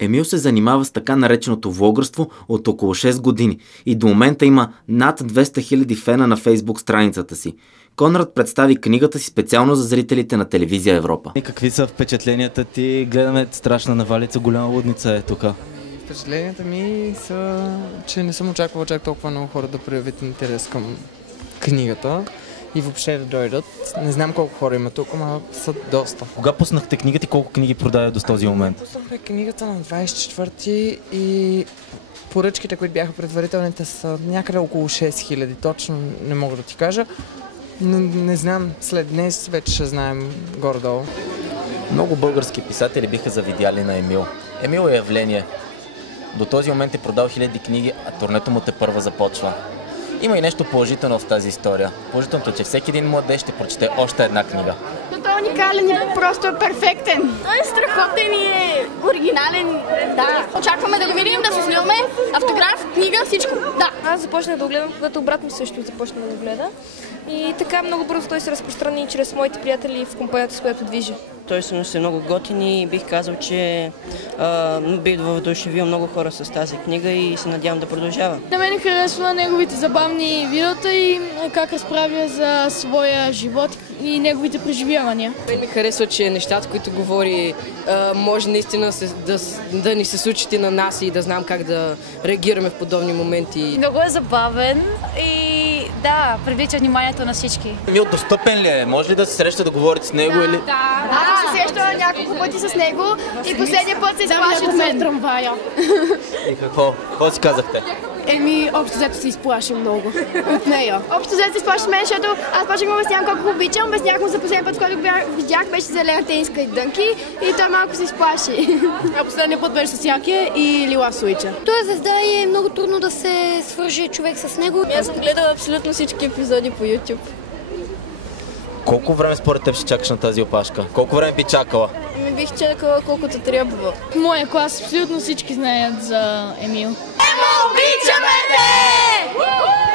Емил се занимава с така нареченото влогърство от около 6 години и до момента има над 200 000 фена на Фейсбук страницата си. Конрад представи книгата си специално за зрителите на телевизия Европа. И какви са впечатленията ти? Гледаме страшна навалица, голяма лудница е тук. Впечатленията ми са, че не съм очаквал чак толкова много хора да проявят интерес към книгата и въобще да дойдат. Не знам колко хора има тук, но са доста. Кога пуснахте книгата и колко книги продаде до този момент? Пуснахме книгата на 24-ти и поръчките, които бяха предварителните, са някъде около 6000. Точно не мога да ти кажа. Но не знам, след днес вече ще знаем горе-долу. Много български писатели биха завидяли на Емил. Емил е явление. До този момент е продал хиляди книги, а турнето му тепърва започва. Има и нещо положително в тази история. Положителното е, че всеки един младеж ще прочете още една книга. Но той е уникален и просто е перфектен. Той е страхотен и е оригинален. Да. Очакваме да го видим, да се снимаме. Автограф, книга, всичко. Да. Аз започнах да го гледам, когато брат ми също започна да го гледа. И така много бързо той се разпространи чрез моите приятели в компанията, с която движи. Той всъщност е много готин и бих казал, че би въодушевил много хора с тази книга и се надявам да продължава. На мен харесва неговите забавни видеота и как разправя за своя живот и неговите преживявания. Мен ми харесва, че нещата, които говори, може наистина да ни се случат и на нас и да знам как да реагираме в подобни моменти. Много е забавен и да, привлича вниманието на всички. Емил достъпен ли е? Може ли да се среща да говорите с него или? Да, аз се срещала няколко пъти с него и последния път се изплаши от мен. Трамвая. И какво? Какво си казахте? Общо взето се изплаши много от нея. Общо взето се изплаши от мен, защото аз почнах му обяснявам колко го обичам. Обяснях му за последния път, когато го видях, беше зелена тениска и дънки и той малко се изплаши. А последния път беше с Яке и Лила Суича. Той е звезда и е много трудно да се свърже човек с него. Аз съм гледала абсолютно всички епизоди по YouTube. Колко време според теб ще чакаш на тази опашка? Колко време би чакала? Бих чакала колкото трябва. В моя клас абсолютно всички знаят за Емил. Емо, обичаме те!